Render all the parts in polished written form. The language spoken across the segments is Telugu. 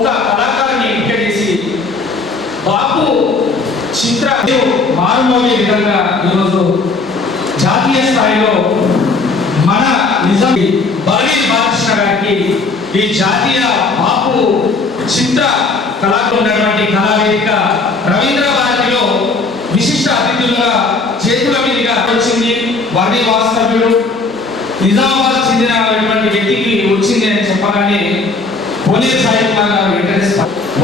ఒక కళాకారుని ఎంపిక చేసి బాపు చిత్ర మారుమోగే విధంగా ఈరోజు జాతీయ స్థాయిలో మన నిజాం బలవీర్ బాలకృష్ణ గారికి ఈ జాతీయ బాపు చిత్ర కళకు ఉన్నటువంటి కళావేదిక రవీంద్ర భారతిలో విశిష్ట అతిథులుగా చేతుల మీదుగా వచ్చింది. వారి వాస్తవ్యుడు నిజామాబాద్ చెందినటువంటి వ్యక్తికి వచ్చింది అని చెప్పగానే పోలీస్ సాయి కుమార్ గారు వెంటనే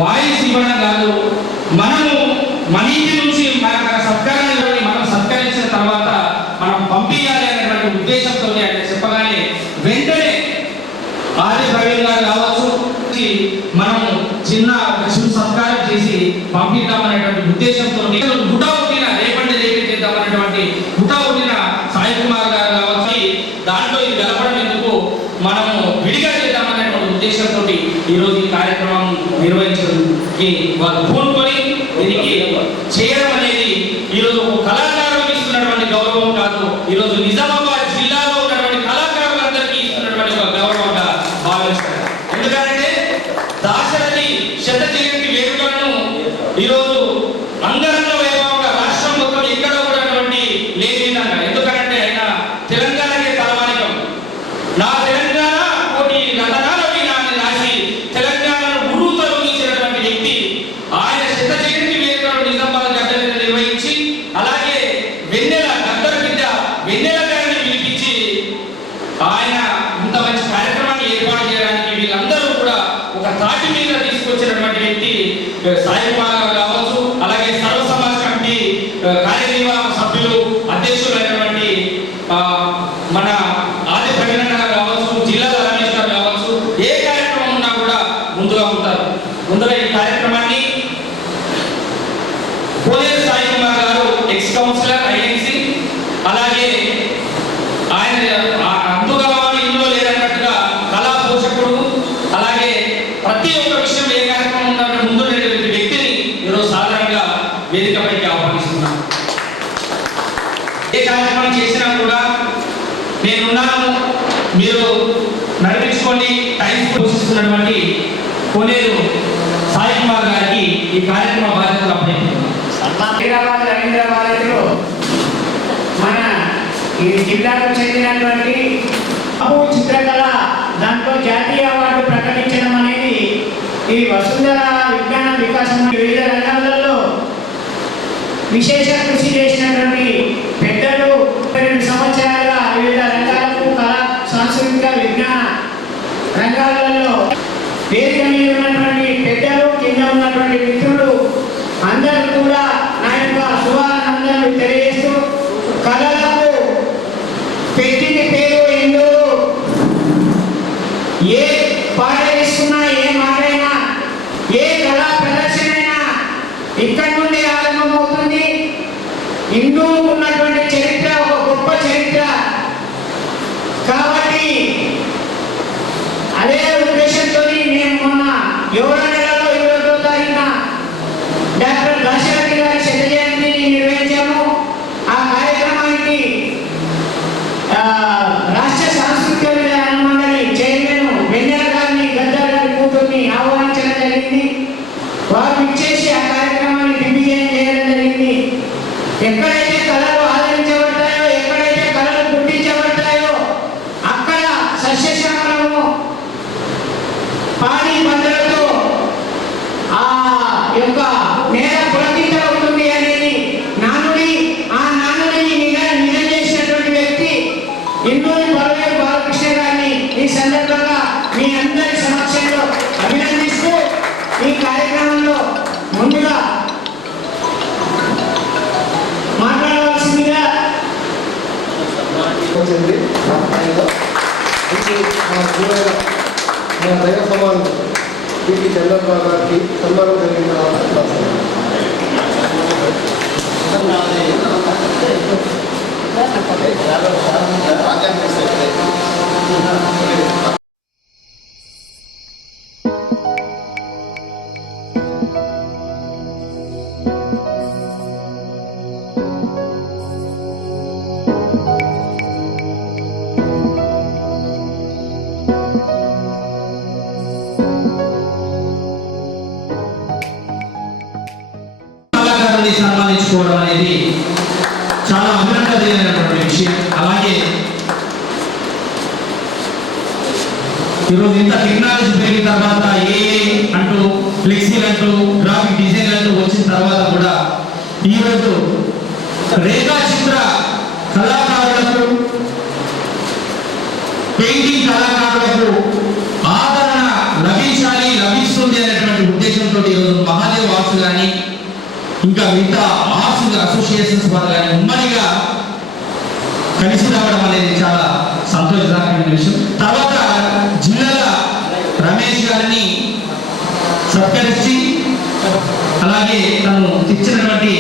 వాయిస్ ఇవ్వడం కాదు, మనము మన ఇంటి నుంచి మన సత్కారాన్ని మనం సత్కరించిన తర్వాత మనం పంపించాలి అనేటువంటి ఉద్దేశంతో ఆయన చెప్పగానే వెంటనే ఆది ప్రవీణ్ గారు కావచ్చు మనం చిన్న సత్కారం చేసి పంపిద్దామనేటువంటి ఉద్దేశంతో గుటా ఉండిన రేపటి రేపే చేద్దామనేటువంటి గుటా ఉండిన సాయి కుమార్ గారు కావచ్చు దాంట్లో ఇది గెలపడం ఎందుకు మనము విడిగా చేద్దామనేటువంటి ఉద్దేశంతో ఈరోజు ఈ కార్యక్రమం నిర్వహించడానికి వారు పూనుకొని దీనికి చేయడం అనేది ఈరోజు కళాకారులకు ఇస్తున్నటువంటి గౌరవం కాదు, ఈరోజు నిజామాబాద్ జిల్లాలో ఉన్నటువంటి కళాకారులందరికీ ఇస్తున్నటువంటి ఒక గౌరవంగా భావిస్తారు. ఎందుకంటే దాశరథి శత జయంతి వేడుకలను ఈరోజు అంగరంగ వైభవంగా రాష్ట్రం మొత్తం ఎక్కడ కూడా లేని విధంగా, ఎందుకంటే ఆయన తెలంగాణకే తలమానికం. నా తెలంగాణ కోటి రతనాల వీణ అని రాసి తెలంగాణను గురువుతో ఊహించినటువంటి వ్యక్తి ఆయన శత జయంతి వేడుకలను నిజామాబాద్ గడ్డ మీద నిర్వహించి, అలాగే వెన్నెల గద్దర్ బిడ్డ వెన్నెల గారిని పిలిపించి ఆయన ఇంత మంచి కార్యక్రమాన్ని ఏర్పాటు చేయడానికి వీళ్ళందరూ కూడా ఒక తాటి మీద తీసుకొచ్చినటువంటి వ్యక్తి సాయి కుమార్ గారు కావచ్చు. అలాగే సర్వ సమాజ్ కమిటీ కార్యనిర్వాహక సభ్యులు అధ్యక్షులైనటువంటి మన ఆది ప్రవీణ్ గారు కావచ్చు, జిల్లా రమేష్ గారు కావచ్చు, ఏ కార్యక్రమం ఉన్నా కూడా ముందుగా ఉంటారు. ముందుగా ఈ కార్యక్రమాన్ని పోలీస్ సాయి కుమార్ గారు ఎక్స్ కౌన్సిలర్ ఐఎన్సి, అలాగే ఆయన అందుగా ఇందులో లేదన్నట్టుగా కళా పోషకుడు, అలాగే ప్రతి ఒక్క విషయం ఏ కార్యక్రమం ఉందంటే ముందు వ్యక్తిని ఈరోజు సాధారణంగా వేదికపైకి ఆహ్వానిస్తున్నాను. ఏ కార్యక్రమం చేసినా కూడా నేనున్నాను, మీరు నడిపించుకోండి టైం పోషిస్తున్నటువంటి కోనేరు సాయి కుమార్ గారికి ఈ కార్యక్రమ బాధ్యతలు అప్పచెప్తున్నాను. హైదరాబాద్ రవీంద్ర భారతిలో మన ఈ జిల్లాకు చెందినటువంటి బాపు చిత్రకళ దాంట్లో జాతీయ అవార్డు ప్రకటించడం అనేది ఈ వసుంధర విజ్ఞాన వికాసం వివిధ రంగాలలో విశేష కృషి చేసినటువంటి పెద్దలు 2 సంవత్సరాలుగా వివిధ రంగాలకు కళా సాంస్కృతిక విజ్ఞాన రంగాలలో వేదిక మీద ఉన్నటువంటి పెద్దలు, కింద ఉన్నటువంటి మిత్రులు అందరూ కూడా నా యొక్క శుభానందనలు తెలియజేస్తూ కళలకు పెట్టిన పేరు ఎందు ఏ పాట ఇస్తున్నా, ఏ మాటైనా, ఏ కళా ప్రదర్శన అయినా ఇక్కడి నుండి ఆరంభమవుతుంది. హిందూ ఉన్నటువంటి చరిత్ర ఒక గొప్ప చరిత్ర కాబట్టి అదే ఉద్దేశంతో నేను మొన్న 7వ నెలలో 21వ తారీఖున డాక్టర్ దాశరథి గారి శత జయంతిని నిర్వహించాము. ఆ కార్యక్రమానికి రాష్ట్ర సాంస్కృతిక విధాన మండలి చైర్మన్ వెన్నెల గారిని, గద్దర్ గారి కూతుర్ని ఆహ్వానించడం జరిగింది. వారు ఇచ్చేసి ఆ కార్యక్రమాన్ని దిగ్విజయం చేయడం జరిగింది. ఎక్కడైతే కళలు ఆదరించబడతాయో, ఎక్కడైతే కళలు గుర్తించబడతాయో అక్కడ సస్యశ్యామలము పాడి పంటలతో ఆ యొక్క నేల పులకితమవుతుంది అనేది నానుడి. ఆ నానుడిని నిజం చేసినటువంటి వ్యక్తి ఇందూరి బలవీర్ బాలకృష్ణ గారిని ఈ సందర్భంగా మీ అందరి సమక్షంలో అభినందిస్తూ ఈ కార్యక్రమంలో ముందుగా మాట్లాడవలసిందిగా మన దైవ సమానం పిటి చంద్రబాబు గారికి సన్మానం జరిగిన మంది సన్మానించుకోవడం అనేది చాలా అభినందనీయమైనటువంటి విషయం. అలాగే ఈరోజు ఇంత టెక్నాలజీ పెరిగిన తర్వాత అంటూ ఫ్లెక్సీలు అంటూ గ్రాఫిక్ డిజైన్ అంటూ వచ్చిన తర్వాత కూడా ఈరోజు రేఖాచిత్ర కళాకారులకు, పెయింటింగ్ కళాకారులకు ఆదరణ లభిస్తుంది అనేటువంటి ఉద్దేశంతో ఈరోజు మహాదేవ్ ఆర్ట్స్ కానీ ఇంకా మిగతా ఆర్ట్స్ అసోసియేషన్స్ వారు కానీ ఉమ్మడిగా కలిసి రావడం అనేది చాలా సంతోషదాయకమైన విషయం. తర్వాత జిల్లాల రమేష్ గారిని సత్కరించి అలాగే తను ఇచ్చినటువంటి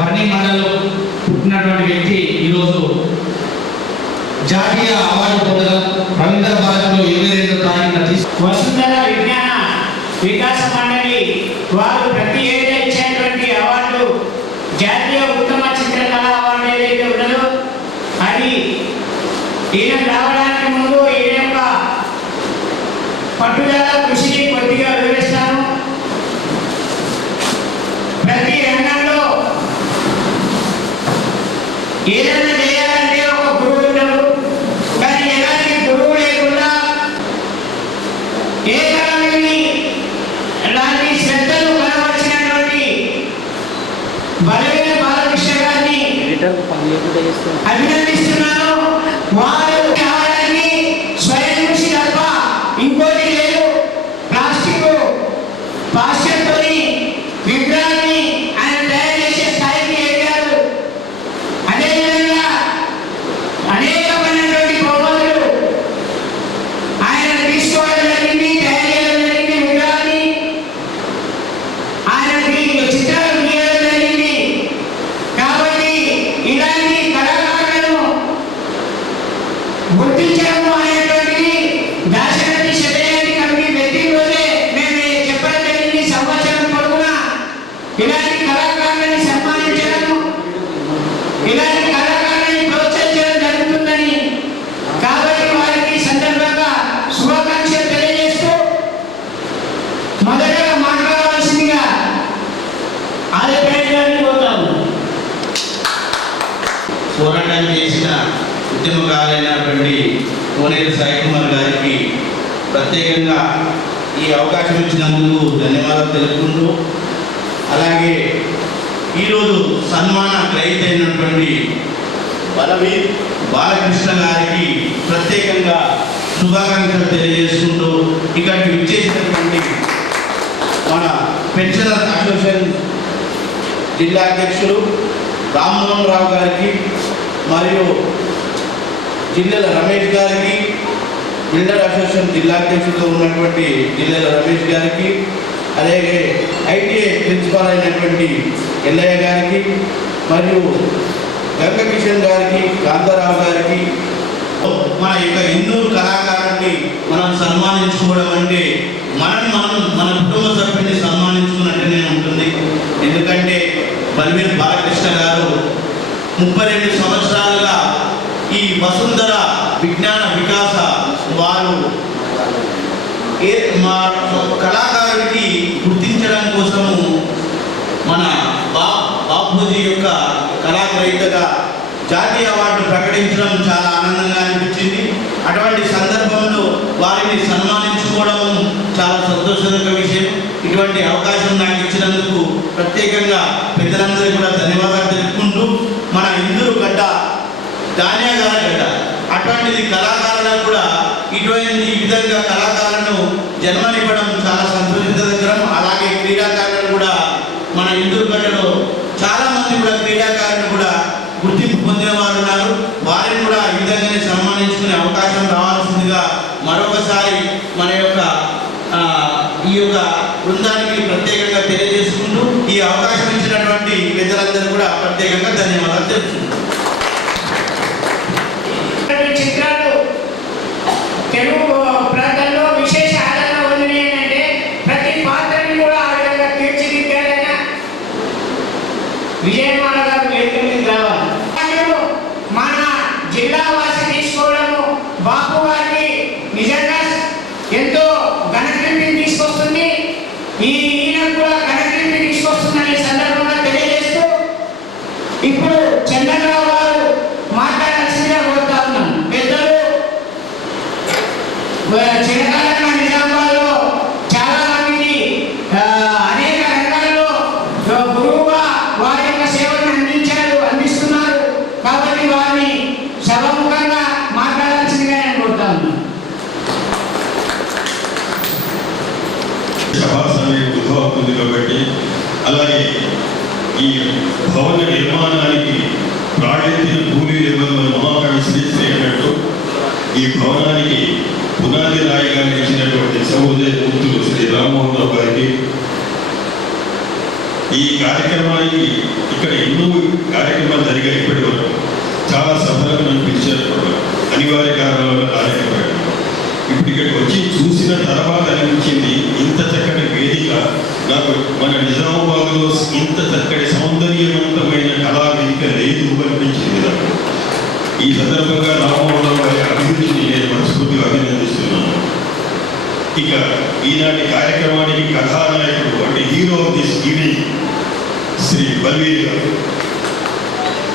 వర్ణి మండలంలో పుట్టినటువంటి వ్యక్తి ఈరోజు జాతీయ అవార్డు పొందడం, రవీంద్ర భారత్లో 22వ తారీఖున వసుంధర విజ్ఞాన వికాస మండలి వారు ప్రతి ఏటా ఇచ్చేటువంటి అవార్డు జాతీయ ఉత్తమ చిత్రకళ అవార్డు ఏదైతే ఉన్నదో అది ఈయన రావడానికి ముందు ఈయన యొక్క పట్టుదల కృషిని కొద్దిగా వివరిస్తాను. ప్రతి రంగంలో ఏదైనా చేయాలంటే ఒక గురువు ఉంటాడు, కానీ ఎలాంటి గురువు లేకుండా ఏ కళని లాంటి శ్రద్ధలు కనవలసినటువంటి బలమైన బాలకృష్ణ గారిని అభినందిస్తున్నాను. వారు కావాలని స్వయం కృషి తప్ప ఇంకోటి లేదు. ప్లాస్టిక్ పాశ్చర్యతోని విగ్రహాన్ని ఆయన తయారు చేసే స్థాయికి ఎదిగారు. అదేవిధంగా అనేకమైనటువంటి బహుమతులు ఆయన తీసుకోవడం జరిగింది, తయారు చేయడం జరిగింది. విగ్రహాన్ని ఆయనకి చిత్రాలు గీయడం జరిగింది. కాబట్టి ఇలాంటి కళాకారులను గుర్తించడం అనేటువంటిది దాశరథి శతజయంతి కమిటీ ప్రతి రోజే మేము చెప్పడం జరిగింది. సంవత్సరం పొడవునా ఇలాంటి కళాకారులని సన్మానించడం, ఇలాంటి కళాకారులని ప్రోత్సహించడం జరుగుతుందని, కాబట్టి వారికి సందర్భంగా శుభాకాంక్షలు తెలియజేస్తూ మొదటగా మాట్లాడవలసిందిగా ఆదిపేట గారిని కోరుతాము. పోరాటం చేసిన ఉద్యమకారులైనటువంటి కోనేరు సాయి కుమార్ గారికి ప్రత్యేకంగా ఈ అవకాశం ఇచ్చినందుకు ధన్యవాదాలు తెలుపుకుంటూ, అలాగే ఈరోజు సన్మాన గ్రహీత అయినటువంటి బలవీర్ బాలకృష్ణ గారికి ప్రత్యేకంగా శుభాకాంక్షలు తెలియజేసుకుంటూ, ఇక్కడికి విచ్చేసినటువంటి మన పెన్షనర్ అసోసియేషన్ జిల్లా అధ్యక్షులు రామ్మోహన్ రావు గారికి మరియు జిల్లాల రమేష్ గారికి, బిల్డర్ అసోసియేషన్ జిల్లా అధ్యక్షుడిగా ఉన్నటువంటి జిల్లాల రమేష్ గారికి, అలాగే ఐటీఐ ప్రిన్సిపాల్ అయినటువంటి ఎల్లయ్య గారికి మరియు గంగకిషన్ గారికి, కాంతారావు గారికి, మన యొక్క ఎన్నూరు కళాకారుల్ని మనం సన్మానించుకోవడం అంటే మన కుటుంబ సభ్యుల్ని సన్మానించుకున్నట్టునే ఉంటుంది. ఎందుకంటే బల్వీర్ బాలకృష్ణ గారు 32 సంవత్సరాలుగా ఈ వసుంధర విజ్ఞాన వికాస వారు మా కళాకారుడికి గుర్తించడం కోసము మన బాపూజీ యొక్క కళాగ్రహీతగా జాతీయ అవార్డు ప్రకటించడం చాలా ఆనందంగా అనిపించింది. అటువంటి సందర్భంలో వారిని సన్మానించుకోవడం చాలా సంతోషకర విషయం. ఇటువంటి అవకాశం నాకు ఇచ్చినందుకు ప్రత్యేకంగా పెద్దలందరికీ కూడా ధన్యవాదాలు తెలుపుకుంటూ, మన ఇందూరు గడ్డ ధాన్యాగారగడ్డ. అటువంటిది కళాకారులకు కూడా ఈ విధంగా కళాకారులను జన్మనివ్వడం చాలా సంతోషించదగ్గరం. అలాగే క్రీడాకారులను కూడా మన ఇందూరుగడ్డలో చాలా మంది కూడా క్రీడాకారులు కూడా గుర్తింపు పొందిన వారు ఉన్నారు. వారిని కూడా ఈ విధంగానే సన్మానించుకునే అవకాశం రావాల్సిందిగా మరొకసారి మన యొక్క ఈ యొక్క బృందానికి ప్రత్యేకంగా తెలియజేసుకుంటూ ఈ అవకాశం ఇచ్చినటువంటి పెద్దలందరూ కూడా ప్రత్యేకంగా ధన్యవాదాలు తెలుపుతున్నాను. చిత్రాలు తెలుగు ప్రాంతంలో విశేష ఆదరణ పొందినాయి అంటే ప్రతి పాత్రని కూడా ఆ విధంగా తీర్చిదిద్దారైనా విజయమాల గారు వేదిక మీద రావాలి. మన జిల్లా వాసి తీసుకోవడము బాపు గారికి నిజంగా ఎంతో ఘనకీర్తిని తీసుకొస్తుంది. ఈయన కూడా ఘనకీర్తిని తీసుకొస్తుందనే సందర్భంగా తెలియజేస్తూ ఇప్పుడు చంద్రరావు గారు మాట్లాడాల్సిందిగా కోరుతా ఉన్నాను. పెద్దలు చిరకాలంగా నిజామాబాద్లో చాలా మందికి అనేక రంగాల్లో గురువుగా వారి యొక్క సేవలను అందిస్తున్నారు. కాబట్టి వారిని సభముఖంగా మాట్లాడాల్సిందిగా నేను కోరుతా ఉన్నాను. అవుతుంది కాబట్టి అలాగే ఈ భవన నిర్మాణానికి ప్రాణెత్తిన కూలీ లేబర్ల మహాకవి శ్రీ అన్నట్టు ఈ భవనానికి పునాది రాయిగా నిలిచినటువంటి సహోదయ మూర్తులు శ్రీ రామ్మోహన్ రావు గారికి, ఈ కార్యక్రమానికి ఇక్కడ ఎన్నో కార్యక్రమాలు జరిగాయి. ఇప్పటి వరకు చాలా సభలకు నన్ను పిలిచారు, అనివార్య కారణాల వల్ల రాలేకపోయాడు. ఇప్పుడు ఇక్కడికి వచ్చి చూసిన తర్వాత అనిపించింది ఇంత చక్కటి వేదిక నాకు మన నిజామాబాద్లో ఇంత చక్కటి సౌందర్యవంతమైన కళా వేదిక లేదు అనిపించింది నాకు. ఈ సందర్భంగా రామ్మోహన్ రావు గారి అభివృద్ధిని నేను మనస్ఫూర్తిగా అభినందిస్తున్నాను. ఇక ఈనాటి కార్యక్రమానికి కథానాయకుడు అంటే hero of this event Shri Balveer గారు.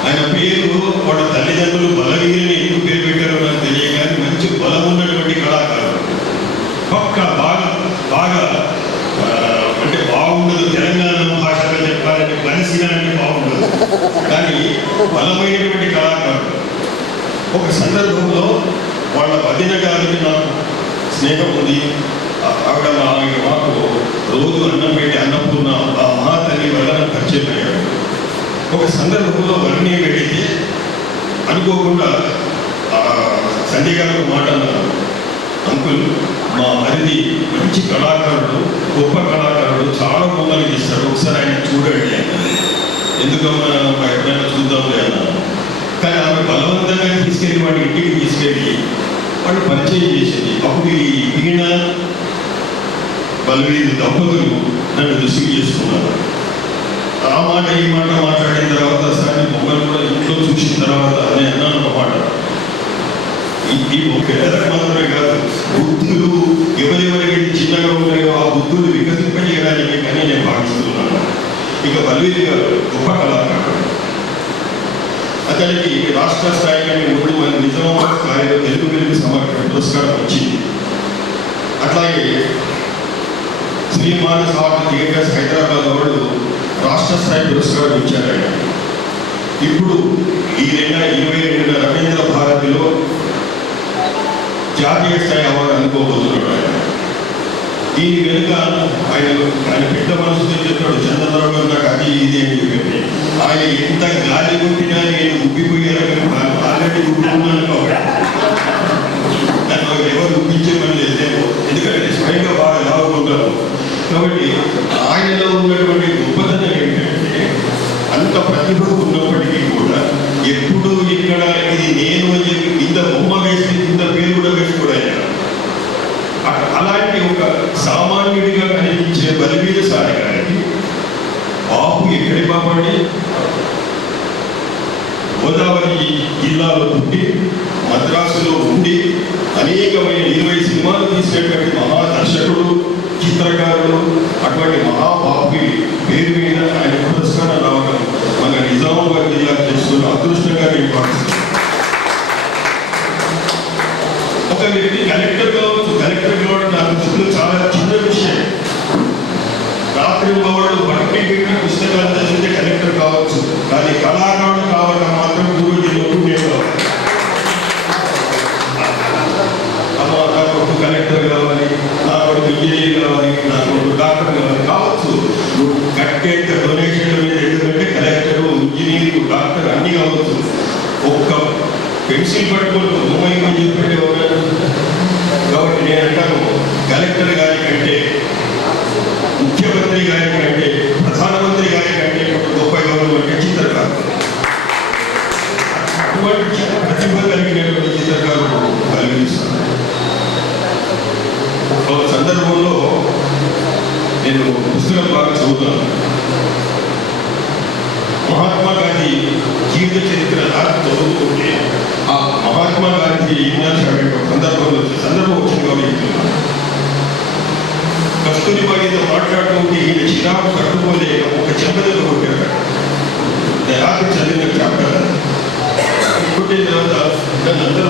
ఆయన పేరు వాళ్ళ తల్లిదండ్రులు బలవీరుని ఎందుకు పేరు పెట్టారో నాకు తెలియదు, కానీ మంచి బలం ఉన్నటువంటి కళాకారుడు. పక్క బాగా అంటే బాగుండదు, తెలంగాణ భాషలో చెప్పాలంటే బలిసిన అంటే బాగుండదు, కానీ బలమైనటువంటి కళాకారుడు. ఒక సందర్భంలో వాళ్ళ వదిన గారికి నాకు స్నేహం ఉంది. ఆవిడ మాకు రోజు అన్నం పెట్టి అన్నపూర్ణ ఆ మహాతల్లి వల్ల పరిచయం అయ్యాడు. ఒక సందర్భంలో వర్ణి పెడితే అనుకోకుండా సంజయ్ గారు మాట అన్నారు, అంకుల్ మా మరిది మంచి కళాకారుడు, గొప్ప కళాకారుడు, చాలా బొమ్మలు ఇస్తాడు, ఒకసారి ఆయన చూడండి అన్నది. ఎందుకమ్మా ఎప్పుడైనా చూద్దాంలే అన్నాను. కానీ ఆమె బలవంతంగా తీసుకెళ్ళి వాడి ఇంటికి తీసుకెళ్ళి వాడు పరిచయం చేసింది. అప్పుడు ఈ వీణ బలవీరు దంపతులు నన్ను రుసుగు చేసుకున్నారు. ఆ మాట ఈ మాట మాట్లాడిన తర్వాత సార్ బొమ్మలు కూడా ఇంట్లో చూసిన తర్వాత నేను అన్నాను అన్నమాట, ఈ పెద్దలకు మాత్రమే కాదు, బుద్ధులు ఎవరెవరికి చిన్నగా ఉన్నాయో ఆ బుద్ధులు వికసింపజేయడానికి కానీ నేను భావిస్తున్నాను. ఇక బల్వీరు గారు గొప్ప కళాకారుడు. అతనికి రాష్ట్ర స్థాయి కంటే ముందు మన నిజామాబాద్ స్థాయిలో తెలుగు వెలుగు సమర్పణ పురస్కారం వచ్చింది. అట్లాగే శ్రీమానస్ ఆర్ట్ థియేటర్స్ హైదరాబాద్ వాళ్ళు రాష్ట్ర స్థాయి పురస్కారం ఇచ్చారు. ఇప్పుడు ఈ 2022 రవీంద్ర భారతిలో జాతీయ స్థాయి అవార్డు అందుకోబోతున్నాడు ఆయన. దీని వెనుక ఆయన పెద్ద మనసుతో చెప్పాడు, చంద్రబాబు గారు నాకు అది ఇది అని చెప్పి. ఆయన ఎంత గాలి కొట్టినా నేను ఉబ్బిపోయారని ఆల్రెడీ ఉబ్బుకున్నాను కాబట్టి నన్ను ఎవరు ఉబ్బించే పని లేదు, ఎందుకంటే స్వయంగా బాగా లావుకుంటారు. కాబట్టి ఆయనలో ఉన్నటువంటి గొప్పతనం ఏంటంటే అంత ప్రతిభ ఉన్నప్పటికీ కూడా ఎప్పుడు ఇక్కడ ఇది నేను అని చెప్పి ఇంత బొమ్మ వేసి ఇంత పేరు కూడా వేసుకోవడం. అలాంటి ఒక సామాన్యుడిగా కనిపించే బలివీర సారి గారికి బాపు ఎక్కడి బాపండి, గోదావరి జిల్లాలో పుట్టి మద్రాసులో ఉండి అనేకమైన 20 సినిమాలు తీసినటువంటి మహాదర్శకుడు, చిత్రకారుడు. అటువంటి మహాబాపుకి పేరు మీద ఆయన పురస్కారం రావడం మన నిజామాబాద్ జిల్లా చేసుకున్న అదృష్టంగా నేను భావిస్తున్నాను. ఒక వ్యక్తి కలెక్టర్ కావచ్చు, కలెక్టర్ కావడం నా దృష్టిలో చాలా చిన్న విషయం. రాత్రి వాళ్ళు బట్టి పెట్టిన పుస్తకాలు చదివితే కలెక్టర్ కావచ్చు, కానీ కళాకారుడు కావడం మాత్రం గురువుజీలో ఉండేవారు. పెన్సిల్ పట్టుకొని బొమ్మని చెప్పేది ఎవరు? కాబట్టి నేను అంటాను, కలెక్టర్ గారి కంటే, ముఖ్యమంత్రి గారి కంటే, ప్రధానమంత్రి గారి కంటే గొప్ప గౌరవం అంటే చిత్రకారులు. అటువంటి ప్రతిభ కలిగినటువంటి చిత్రకారులు కలిగిస్తారు. ఒక సందర్భంలో నేను పుస్తకం బాగా చదువుతాను. మహాత్మా గాంధీ జీవిత చరిత్ర చదువుతుంటే ఆ మహాత్మా గాంధీ సందర్భం వచ్చింది కాబట్టి కస్తూరిబా ఏదో మాట్లాడుతుంటే ఈయన చిరాకు కట్టుకోలేక ఒక చెంపదలు కొట్టాడు. రాత్రి చదివిన చాప్టర్ కొట్టిన తర్వాత అందరూ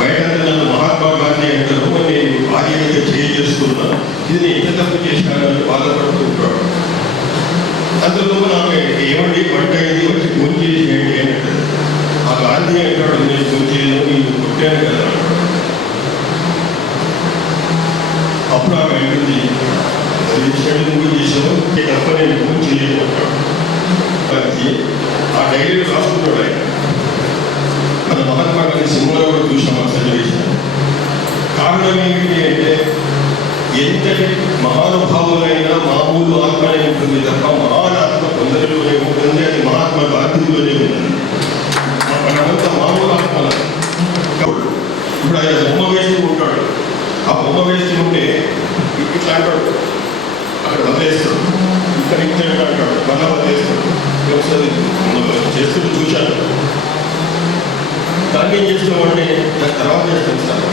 బయట నన్ను మహాత్మా గాంధీ అంటారు, నేను ఆర్యంగా చేసుకున్నా, ఇది నేను ఎంత తప్పు చేశానని బాధపడుతూ ఉంటాడు. అందులో నాకు ఏమండి వంట అయింది, వచ్చి ఫోన్ చేసేయండి అని అంటాడు. ఆ గాంధీ అంటాడు, నేను ఫోన్ చేయను, నేను కొట్టాను కదా. అప్పుడు ఆమె అంటుంది, నువ్వు చేసావు తప్ప నేను ఫోన్ చేయను అంటాడు. ఆ డైరీలో రాసుకుంటాడు ఆయన. మన మహాత్మా గాంధీ సినిమాలో కూడా చూసాం ఆ సన్నివేశం. కారణం ఏమిటి అంటే, ఎంతటి మహానుభావులైనా మామూలు ఆత్మనే ఉంటుంది తప్ప మహానాత్మ కొందరిలోనే ఉంటుంది. అది మహాత్మా గాంధీలోనే ఉంటుంది. మనమంతా మామూలు ఆత్మల. ఇప్పుడు ఆయన బొమ్మ వేస్తూ ఉంటాడు. ఆ బొమ్మ వేస్తూ ఉంటే ఇట్లా అంటాడు, అక్కడ వదిలేస్తాడు, ఇక్కడ ఇక్కడ అంటాడు, మళ్ళా వదిలేస్తాడు. ఒకసారి చేస్తూ చూశాను. దాన్ని ఏం చేస్తున్నామంటే దాని తర్వాత చేస్తాను సార్.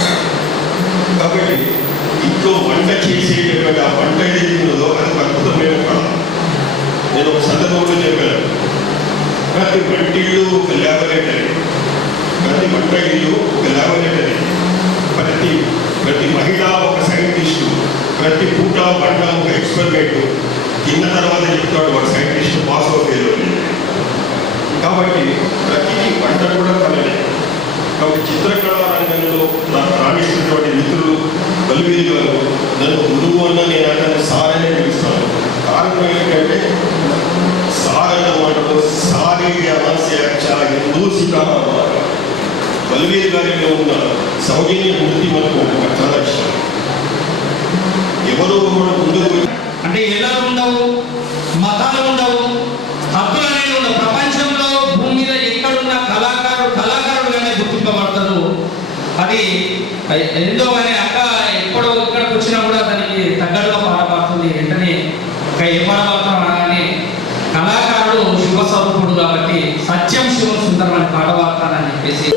కాబట్టి ఇంట్లో వంట చేసేటటువంటి ఆ వంట ఏదైతే ఉన్నదో అది అద్భుతమైన కాలం. నేను ఒక సందర్భంలో చెప్పాను, ప్రతి వంటిల్లు ఒక ల్యాబొరేటరీ, ప్రతి వంట ఇల్లు ఒక ల్యాబొరేటరీ, ప్రతి మహిళ ఒక సైంటిస్టు, ప్రతి పూట వంట ఒక ఎక్స్పెరిమెంట్. తిన్న తర్వాత చెప్తాడు వాడు సైంటిస్ట్ పాస్ అవుతారు. కాబట్టి ప్రతిదీ వంట కూడా కలలే. కాబట్టి చిత్రకళా రంగంలో రాణిస్తున్నటువంటి మిత్రులు బలివీరి గారు నన్ను గురువు అన్న నేను అతను సారనే పిలుస్తాను. కారణం ఏంటంటే సారన్న మాటలో బలివీరి గారిలో ఉన్న సౌజన్య వృత్తి మనకు చాలా ఇష్టం. ఎవరో ముందుకు అంటే ఎలా ఉండవు, మతాలు ఉండవు, హక్కులు అనేది ఉండవు. ప్రపంచంలో భూమి మీద ఎక్కడున్న కళాకారుడుగానే గుర్తింపబడతారు. అది ఎంతో కానీ అక్క ఎక్కడో ఇక్కడికి వచ్చినా కూడా దానికి తగ్గట్టుగా పాట పాడుతుంది. వెంటనే ఏ పాట పాడతాం అనగానే కళాకారుడు శివస్వరూపుడు కాబట్టి సత్యం శివ సుందరం అని పాట పాడతానని చెప్పేసి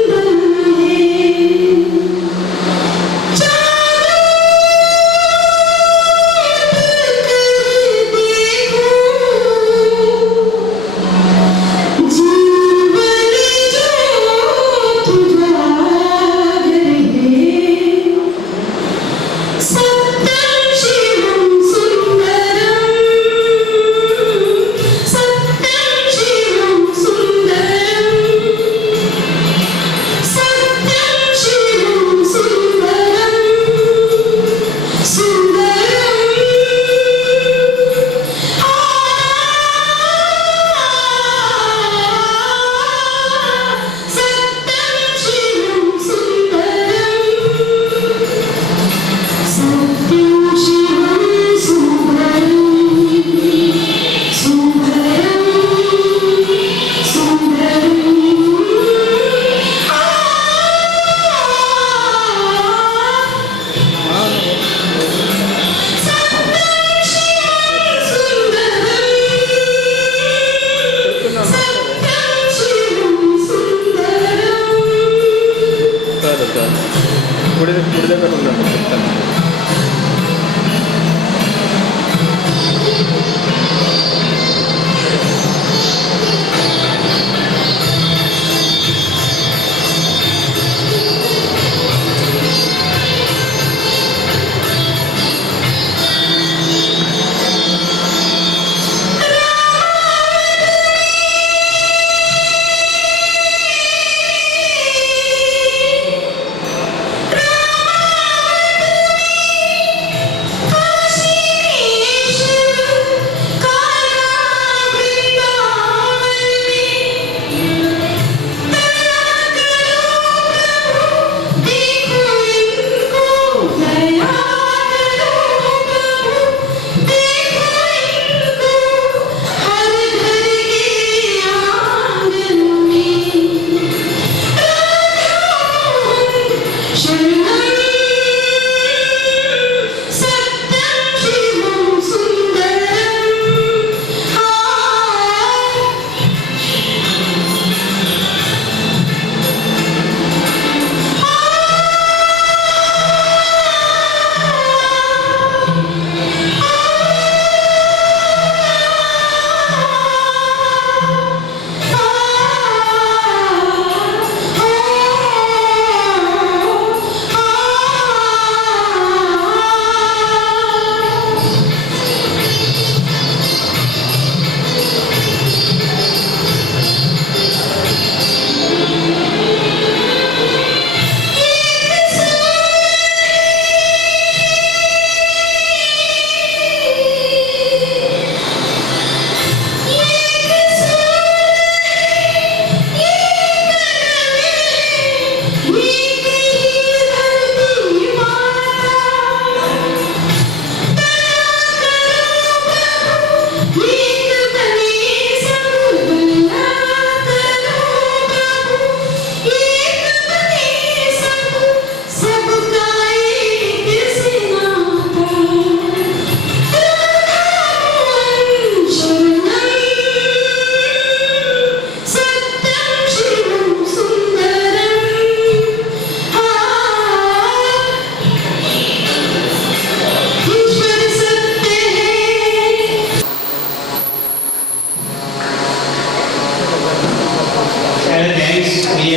గుడి దగ్గర ఉన్నాను.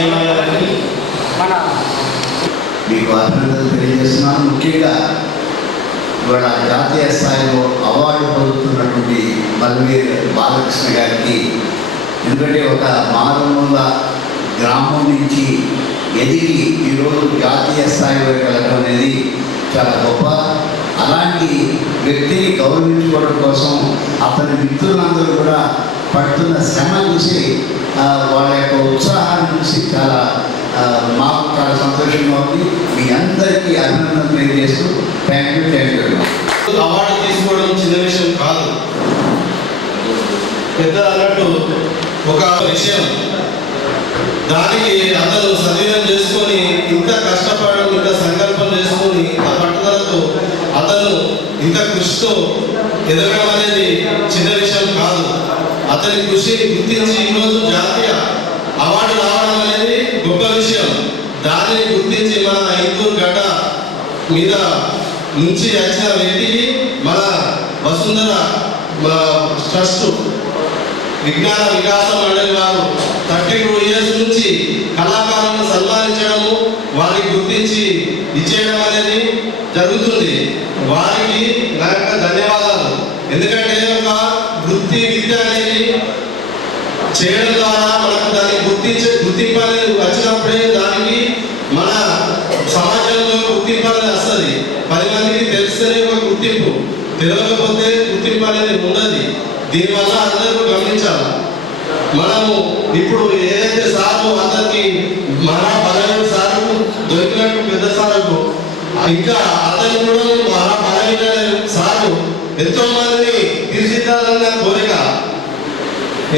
ధన్యవాదాలని మన మీకు అభినందనలు తెలియజేస్తున్నాను. ముఖ్యంగా ఇవాళ జాతీయ స్థాయిలో అవార్డు పొందుతున్నటువంటి బల్వీర్ బాలకృష్ణ గారికి, ఎందుకంటే ఒక మారుమూల గ్రామం నుంచి ఎదిగి ఈరోజు జాతీయ స్థాయి వరకు వెళ్ళడం అనేది చాలా గొప్ప. అలాంటి వ్యక్తిని గౌరవించుకోవడం కోసం అతని మిత్రులందరూ కూడా పడుతున్న శ్రమ చూసి వాళ్ళ యొక్క ఉత్సాహాన్ని చూసి మాకు చాలా సంతోషంగా ఉంది. మీ అందరికీ అభినందనలు తెలియజేస్తూ థ్యాంక్ యూ. అవార్డు తీసుకోవడం చిన్న విషయం కాదు. పెద్ద అన్నట్టు ఒక విషయం, దానికి అతను సద్వినియోగం చేసుకొని ఇంత కష్టపడడం, ఇంత సంకల్పం చేసుకొని ఆ పట్టుదలతో అతను ఇంత కృషితో ఎదగడం అనేది చిన్న విషయం కాదు. అతని కృషిని గుర్తించి ఈరోజు జాతీయ అవార్డు రావడం అనేది గొప్ప విషయం. దానిని గుర్తించి మన ఇందూరు గడ్డ మీద నుంచి వచ్చిన వ్యక్తికి మన వసుంధర ట్రస్ట్ విజ్ఞాన వికాస మండలి వారు 32 years నుంచి కళాకారులను సన్మానించడము, వారికి గుర్తించి ఇచ్చేయడం అనేది జరుగుతుంది. వారికి నా యొక్క ధన్యవాదాలు. ఎందుకంటే ఒక వృత్తి విద్య అనేది చేయడం ద్వారా మనకు దాన్ని గుర్తింపు అనేది వచ్చినప్పుడే దానికి మన సమాజంలో గుర్తింపు అనేది వస్తుంది. 10 మందికి తెలిస్తేనే ఒక గుర్తింపు, తెలియకపోతే గుర్తింపు అనేది ఉండదు. దీనివల్ల అందరూ గమనించాలి. మనము ఇప్పుడు ఏదైతే సారు అందరికి మన బలమైన సారు దొరికినట్టు పెద్ద సారుకు ఇంకా అతను కూడా మన బలమైన సారు ఎంతో మందిని తీర్చిదిద్దాలన్న కోరిక,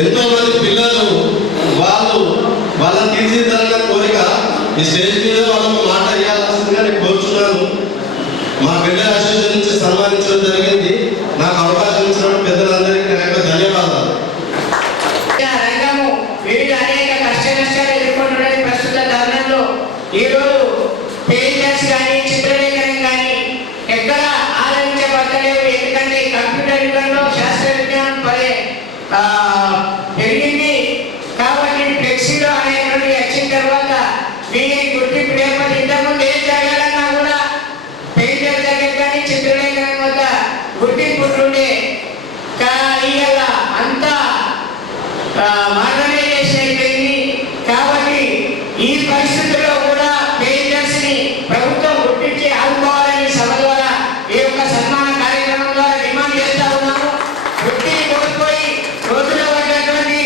ఎంతో మంది పిల్లలు వాళ్ళని తీర్చిదిద్దాలన్న కోరిక ఈ స్టేజ్ మీద వాళ్ళకు మాట ఇవ్వాల్సిందిగా నేను కోరుచున్నాను. మా బిడ్డ అసోసియేషన్ నుంచి సన్మానించడం జరిగింది. నాకు అవకాశం ఇచ్చినప్పుడు పెద్దలందరికీ నా యొక్క ధన్యవాదాలు. రంగము వివిధ అనేక కష్ట నష్టాలు ఎదుర్కొంటున్నది ప్రస్తుత తరుణంలో. ఈరోజు పెయింటర్స్ కానీ చిత్రలేఖనం కానీ ఎక్కడ ఆదరించబడతలేవు. ఎందుకంటే కంప్యూటర్ యుగంలో శాస్త్ర విజ్ఞానం పెరిగింది కాబట్టి ఫ్లెక్సీలో అనేటువంటి వచ్చిన తర్వాత వీరి గుర్తింపు లేకపోతే ఇంతకుముందు ఏం జరగాలన్నా కూడా పెయింటర్ దగ్గర కానీ చిత్రలేఖనం వద్ద గుర్తింపు ఉంటుండే. ఇవాళ అంతా మోడర్నైజేషన్ అయిపోయింది కాబట్టి ఈ పరిస్థితుల్లో కూడా పెయింటర్స్ ని ప్రభుత్వం గుర్తించి ఆదుకోవాలని సభ ద్వారా ఈ యొక్క సన్మాన కార్యక్రమం ద్వారా డిమాండ్ చేస్తా ఉన్నాము. వృత్తిని కోల్పోయి రోజులో పడినటువంటి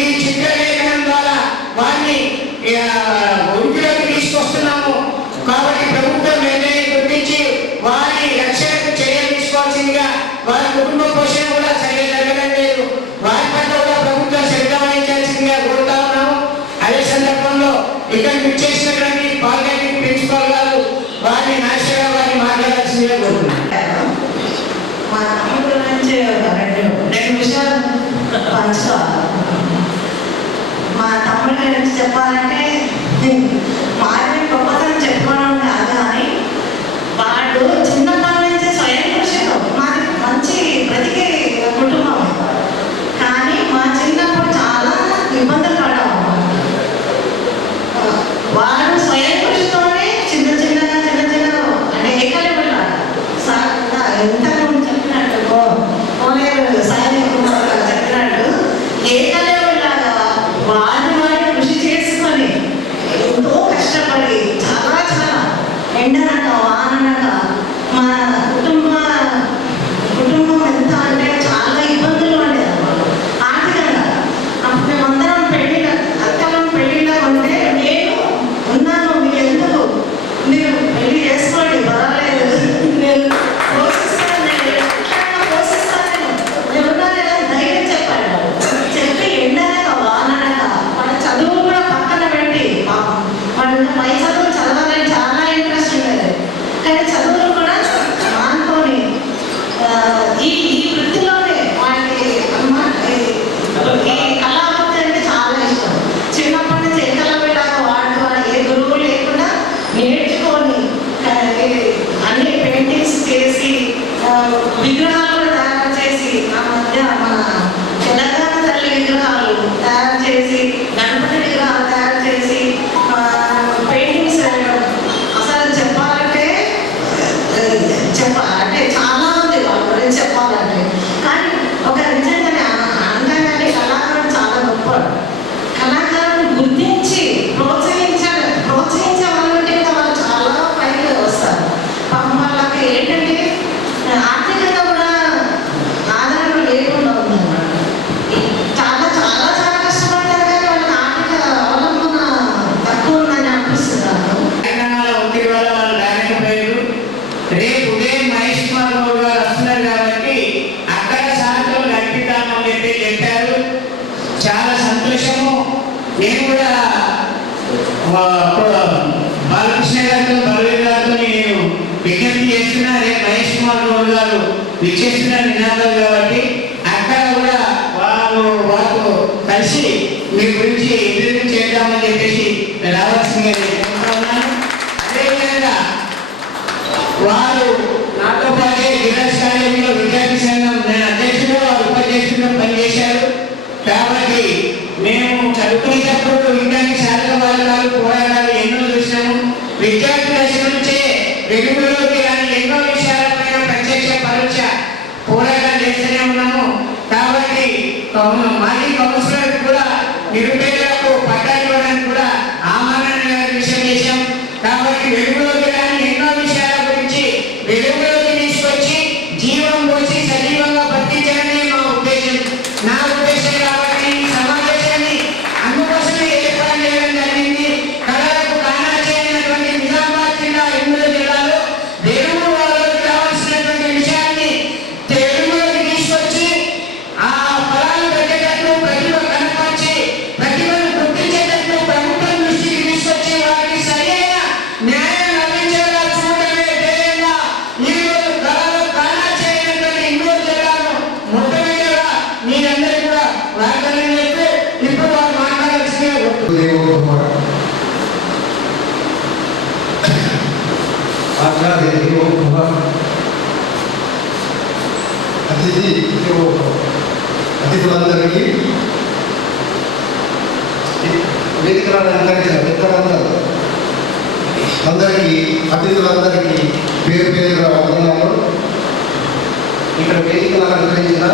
ఈ చిత్రలేఖనం ద్వారా వారిని వృత్తిలోకి తీసుకొస్తున్నాము. కాబట్టి ప్రభుత్వం నిర్ణయం గుర్తించి వారి రక్షణకు చర్యలు తీసుకోవాల్సిందిగా, వారి కుటుంబ పోషణ కూడా సరిగా జరగడం లేదు, వారి పట్ల కూడా ప్రభుత్వం శ్రద్ధ వహించాల్సిందిగా కోరుతా ఉన్నాము. అదే సందర్భంలో ఇక్కడ విచ్చేసినటువంటి పాలిటెక్నిక్ ప్రిన్సిపాల్ గారు వారిని నాశగా వారిని మాట్లాడాల్సిందిగా కోరుతున్నాం. మా తమ్ముడు నుంచి రెండు విషయాలు పంచుకోవాలి. మా తమ్ముడి గురించి చెప్పాలంటే మాది గొప్పతనం చెప్పుకోవడం కాదు, కానీ వాడు చిన్నప్పటి నుంచి స్వయం కృషితో మాది మంచి బ్రతికే కుటుంబం. కానీ మా చిన్నప్పుడు చాలా ఇబ్బందులు పడ్డాము. వాడు స్వయం కృషితోనే చిన్న అంటే ఏకలేవులా ఎంతమంది చెప్పినట్టు కోలేరు సాయి కుమార్ గారు చెప్పినట్టు ఏకలేవులాగా వాడు కృషి చేసుకొని ఎంతో కష్టపడి చాలా ఎండనక వాననక మా కుటుంబం ఎంత అంటే చాలా ఇబ్బందులు ఉండేది ఆర్థికంగా. అప్పుడు మేమందరం పెళ్ళిళ్ళ ఉంటే నేను ఉన్నాను, మీకు ఎందుకు మీరు పెళ్లి చేసుకోండి పర్వాలేదు, నేను పోషిస్తాను, నేను ఉన్నాను ధైర్యం చెప్పాడు. చెప్పి ఎండనక వాననక మన చదువు కూడా పక్కన పెట్టి వాడు పై చదువు చదవాలని చాలా ఇంట్రెస్ట్ ఉండేది. కానీ చదువులు కూడా మానుకొని ఈ వృత్తిలోనే వాడికి ఈ కళావృత్తి అంటే చాలా ఇష్టం. చిన్నప్పటి నుంచి ఎక్కలలాగా వాడు ఏ గురువు లేకుండా నేర్చుకొని అన్ని పెయింటింగ్స్ చేసి విగ్రహాలు కూడా తయారు చేసి ఆ మధ్య మన తెలంగాణ తల్లి విగ్రహాలు తయారు చేసి, గణపతి విగ్రహాలు తయారు చేసి బాలకృష్ణ గారితో బలవీర్ గారితో నేను విజ్ఞప్తి చేస్తున్నా. రేపు మహేష్ కుమార్ గౌడ్ గారు విచ్చేస్తున్న నినాదాలు కాబట్టి అక్కడ కూడా వారితో కలిసి మీ గురించి ఇంటర్వ్యూ చేద్దామని చెప్పేసి రావాల్సిందిగా కోరుతున్నాను. అదేవిధంగా వారు నాతో పాటే గిరాజ్ కాలేజీలో విద్యార్థి సంఘం నేను అధ్యక్షుడు, వారు ఉపాధ్యక్షుడు పనిచేశారు. కాబట్టి మేము చదువుకునేటప్పుడు ఇంటానికి శారద బాలకాలు పోరాటాలు ఎన్నో చూసాము. విద్యార్థి దశ నుంచే వెలుగులోకి కానీ ఎన్నో విషయాలపైన ప్రత్యక్ష పరోక్ష పోరాటాలు చేస్తూనే ఉన్నాము. కాబట్టి మాజీ కౌన్సిలర్ కూడా నిరుపేదలకు పట్టాలు ఇవ్వడానికి కూడా ఆమరణ విషయం చేశాం. కాబట్టి వెలుగులోకి కానీ ఎన్నో విషయాల గురించి వెలుగులోకి తీసుకొచ్చి జీవం పోసి సజీవంగా బతికించడమే మా ఉద్దేశం, నా ఉద్దేశం. కాబట్టి ఈ సమావేశాన్ని అందుకోసమే ఏర్పాటు చేయడం జరిగింది. కళలకు కానా చేయనటువంటి నిజామాబాద్ జిల్లా ఎనిమిది జిల్లాలో వెలుగు వాళ్ళకి రావాల్సినటువంటి విషయాన్ని తెలుగులోకి తీసుకొచ్చి ఆ ఫలాలు పెట్టేటట్లు ప్రతిభ కనపరిచి ప్రతిభను గుర్తించేటట్లు ప్రభుత్వం దృష్టికి తీసుకొచ్చి వారికి సరైన న్యాయం లభించేలా చూడడమే ధ్యేయంగా ఈరోజు కళలు కానా చేయనటువంటి ఎనిమిది జిల్లాను మొట్టమొదటిగా మీరందరూ కూడా వాగ్దానం చెప్పి ఇప్పుడు వారు మాట్లాడాల్సిందే. అతిథులందరికీ వేదికలను అలంకరించిన పెద్దలందరూ అతిథులందరికీ పేరు పేరుగా వందనాలు. ఇక్కడ వేదికలను అలంకరించిన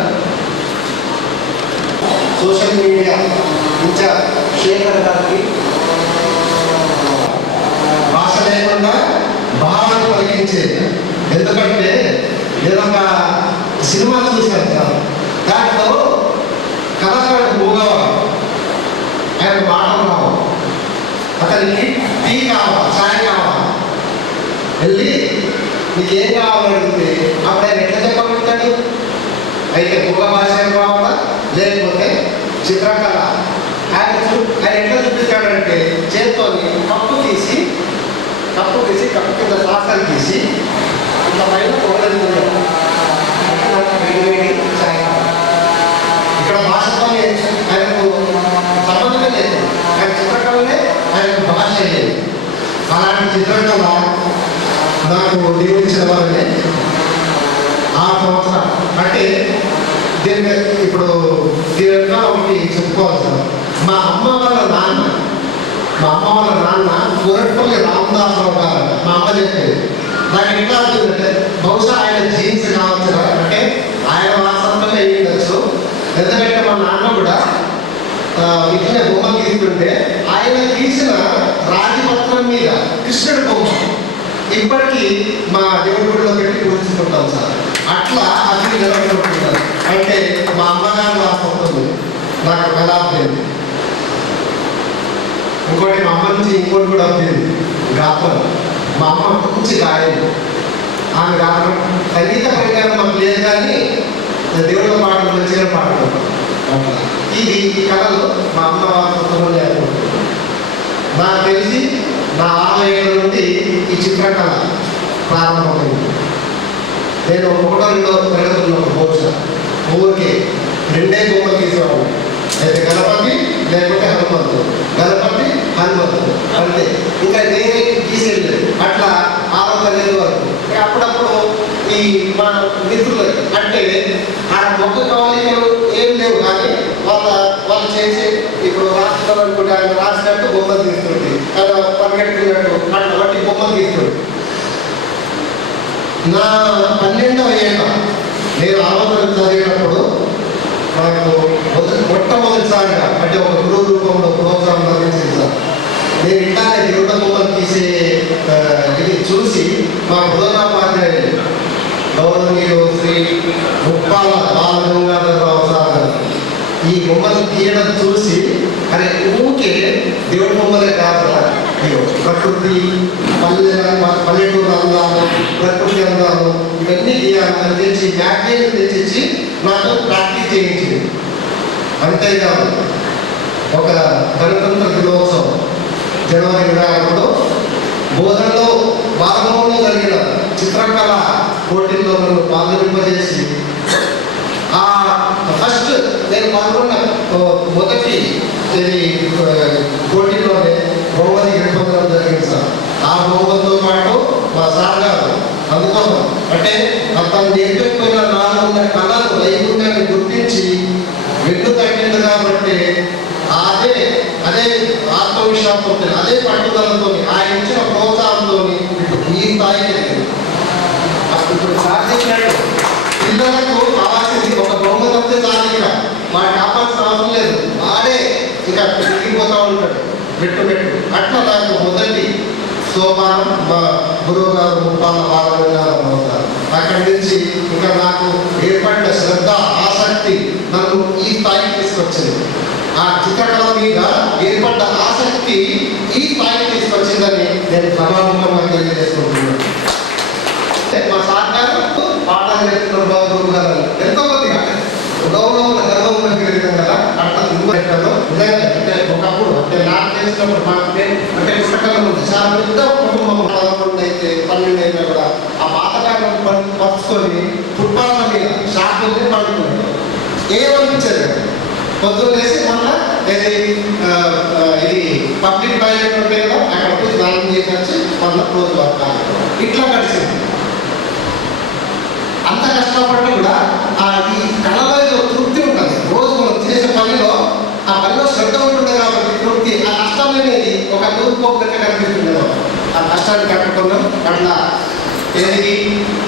సోషల్ మీడియా ఇన్ఛార్జ్ శేఖర్ గారికి భాష లేకుండా భావాన్ని పలికించేది. ఎందుకంటే నేను ఒక సినిమా చూశాను సార్, దాంట్లో కళాకారుడు మూగవాడు, ఆయన మాటలు రావు, అతనికి టీ కావాలి, ఛాయ్ కావాలి, వెళ్ళి నీకు ఏం కావాలని అడిగితే అప్పుడు ఆయన ఎట్లా చెప్పగలుగుతాడు? అయితే మూగ భాష కావాలా లేకపోతే చిత్రకళ ఆయన ఎట్లా చూపిస్తాడంటే చేతితో కప్పు తీసి కప్పు కింద శ్వాసాలు తీసి ఇట్లా పైన పొగలుతున్నాడు. ఇక్కడ భాషతో ఆయనకు సంబంధమే లేదు, ఆయన చిత్రకళనే ఆయనకు భాష లేదు. అలాంటి చిత్రకళ నాకు నిర్మించిన వాళ్ళనే ఆ సంవత్సరం అంటే దీని ఇప్పుడు దీనిగా ఒకటి చెప్పుకోవాలి సార్. మా అమ్మ వాళ్ళ నాన్న కోరట్పల్లి రామదాసరావు గారు మా అమ్మ చెప్పేది. నాకు ఎట్లా అవుతుందంటే బహుశా ఆయన జీన్స్ కావచ్చు, అంటే ఆయన వాసంతమే అయ్యిండొచ్చు. ఎందుకంటే మా నాన్న కూడా ఇట్లనే బొమ్మలు గీస్తుంటే ఆయన గీసిన రాజపత్రం మీద కృష్ణుడి బొమ్మ ఇప్పటికీ మా దేవుడి గుడిలో పెట్టి పూజించుకుంటాం సార్. అట్లా అది నిలబడుకుంటున్నారు. అంటే మా అమ్మగారు వాసంతుంది నాకు ఎలా అవుతుంది. ఇంకోటి మా అమ్మ నుంచి ఇంకోటి కూడా అవుతుంది, గాత్రం. మా అమ్మ మంచి గాయని, ఆమె గాత్రం సంగీత పరిజ్ఞానం మాకు లేదు, కానీ దేవుళ్ళ పాటలు మంచిగా పాడుకుంటాం. ఇది కళలు మా అమ్మ వాసంతంలో లేకపోతుంది. నాకు తెలిసి నా 60 ఏళ్ళ నుండి ఈ చిత్రకళ ప్రారంభమైంది. నేను 1-2 తరగతుల్లో బహుశా ఊరికే 2 బొమ్మలు తీసేవాడు, అయితే గణపతి లేకపోతే గణపతి హనుమంతు అంతే, ఇంకా నేనే తీసేయలేదు. అట్లా 6వ తరగతి వరకు. అప్పుడప్పుడు ఈ మా మిత్రులు అంటే ఆ మొక్క కవలికలు ఏం లేవు, కానీ వాళ్ళు చేసి ఇప్పుడు రాష్ట్రాలు అనుకుంటే ఆయన రాసినట్టు బొమ్మలు తీస్తుంది, ఆయన పరిగెట్టుకున్నట్టు అట్లా బట్టి బొమ్మలు తీస్తుంది. నా 12వ ఏట నేను 6వ తరగతి చదివేటప్పుడు నాకు మొట్టమొదటిసారిగా అంటే ఒక గురువు రూపంలో ప్రోగ్రాం లభించింది సార్. నేను ఇట్లానే దేవుళ్ళ బొమ్మలు తీసే ఇది చూసి మా బోధనాపాధ్యాయులు గౌరవనీయులు శ్రీ ముప్పాల బాలగంగాధరరావు సార్ ఈ బొమ్మలు తీయడం చూసి అరే ఊరికే దేవుడి బొమ్మలే కాదు, ప్రకృతి పల్లెటూరు అందాలు, ప్రకృతి అందాలు ఇవన్నీ తీయాలని తెచ్చి మ్యాగజైన్ తెచ్చి నాకు ప్రాక్టీస్ చేయించింది. అంతేకాదు ఒక గణతంత్ర దినోత్సవం జనవరి 26 బోధనలో భాగంలో జరిగిన చిత్రకళ పోటీల్లో నన్ను పాల్గొనింపజేసి ఫస్ట్ నేను పాల్గొన్న మొదటి పోటీలోనే బహుమతి గెలుపొందడం జరిగింది సార్. ఆ బహుమతితో పాటు మా సార్ గారు అందుకోసం అంటే అతను నేర్చుకున్న నాలుగున్న కళలు నైపుణ్యాన్ని గుర్తించి వెన్ను తగ్గింది కాబట్టి అదే ఆత్మవిశ్వాసంతో అదే పట్టుదలతో ఆయన ఇచ్చిన ప్రోత్సాహంతో ఈ స్థాయికి ఇప్పుడు సాధించినట్టు పిల్లలకు కావాల్సింది ఒక బహుమతి వస్తే సాధించ వాడు కాపాల్సిన అవసరం లేదు. వాడే ఇక తిరిగిపోతూ ఉంటాడు పెట్టు అట్లా నాకు మొదటి సోపానం మా గురువు గారు ముప్పాల బాలగంగారావు అవుతారు. అక్కడి నుంచి ఇంకా నాకు ఏర్పడిన శ్రద్ధ ఆసక్తి నన్ను ఈ స్థాయికి తీసుకొచ్చింది. ఆ చిత్రకళ మీద ఏర్పడ్డ ఆసక్తి ఈ స్థాయికి తీసుకొచ్చిందని నేను సభాముఖంగా తెలియజేసుకుంటున్నాను. మా సార్ గారు పాఠాలు నేర్చుకున్న గురువు గారు ఎంతో కొద్దిగా గౌరవం గర్వం కలిగినాం కదా అట్లా నిజంగా అంటే ఒకప్పుడు అంటే నాకు చేసినప్పుడు మాకు అంటే పుస్తకాలు చాలా పెద్ద కుటుంబం 11 అయితే 12 అయినా కూడా ఆ పాతకాలం పరుచుకొని ఫుట్బాల్ మీద షాపుల్ని పండుకున్నాడు. ఏమనిపించేది పొద్దున్న వేసి మళ్ళీ ఇది పబ్లిక్ టాయిలెట్ ఉంటే కదా అక్కడ పోయి స్నానం చేసి వచ్చి మళ్ళీ రోజు వర్క్ ఇట్లా గడిచింది. అంత కష్టపడినా కూడా ఈ కళలో ఏదో తృప్తి ఉంటుంది. రోజు మనం చేసే పనిలో ఆ పనిలో శ్రద్ధ ఉంటుంది కాబట్టి తృప్తి ఆ కష్టం అనేది ఒక నూరుకోకుండా కనిపిస్తుంది. ఆ కష్టాన్ని కట్టుకున్నాం అట్లా ఏది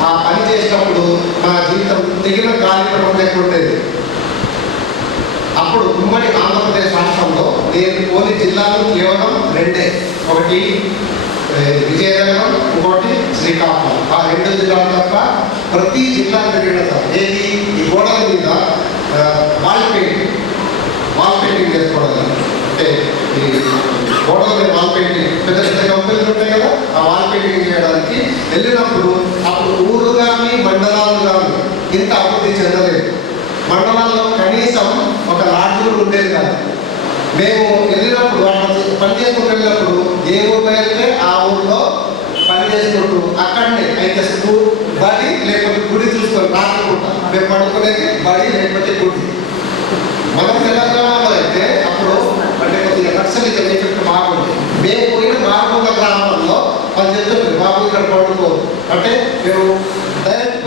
ఆ పని చేసినప్పుడు మా జీవితం తెగిన కార్యక్రమం లేకుండేది. అప్పుడు ఉమ్మడి ఆంధ్రప్రదేశ్ రాష్ట్రంలో నేను పోలి జిల్లాలు కేవలం 2, ఒకటి విజయనగరం, ఇంకోటి శ్రీకాకుళం. ఆ 2 జిల్లాలు తప్ప ప్రతి జిల్లా తిరిగిన సార్ ఏది ఈ గోడల మీద వాల్ పెయింటింగ్ చేసుకోవడం. అంటే ఈ గోడల మీద వాల్ పెయింటింగ్ పెద్ద పెద్ద కంపెనీలు ఉంటాయి కదా ఆ వాల్ పెయింటింగ్ చేయడానికి వెళ్ళినప్పుడు అప్పుడు ఊరు కానీ మండలాలు కానీ ఇంత అభివృద్ధి చెందలేదు. మండలాల్లో కనీసం ఒక లాడ్జీ ఉండేది కాదు. మేము వెళ్ళినప్పుడు వాళ్ళు పని చేసుకుంటూ వెళ్ళినప్పుడు ఏ ఊళ్ళో వెళ్తే ఆ ఊళ్ళో పని చేసుకుంటూ అక్కడనే అయితే స్కూల్ బడి లేకపోతే గుడి చూసుకొని రాసుకుంటాం. మేము పడుకునేది బడి లేకపోతే గుడి. మన తెలంగాణలో అయితే అప్పుడు అంటే కొద్దిగా నక్సలిజం ఎఫెక్ట్ బాగుంది. మేము పోయిన మారుమూల గ్రామంలో వాళ్ళు చెప్తుంది బాబు ఇక్కడ పడుకో అంటే మేము డైరెక్ట్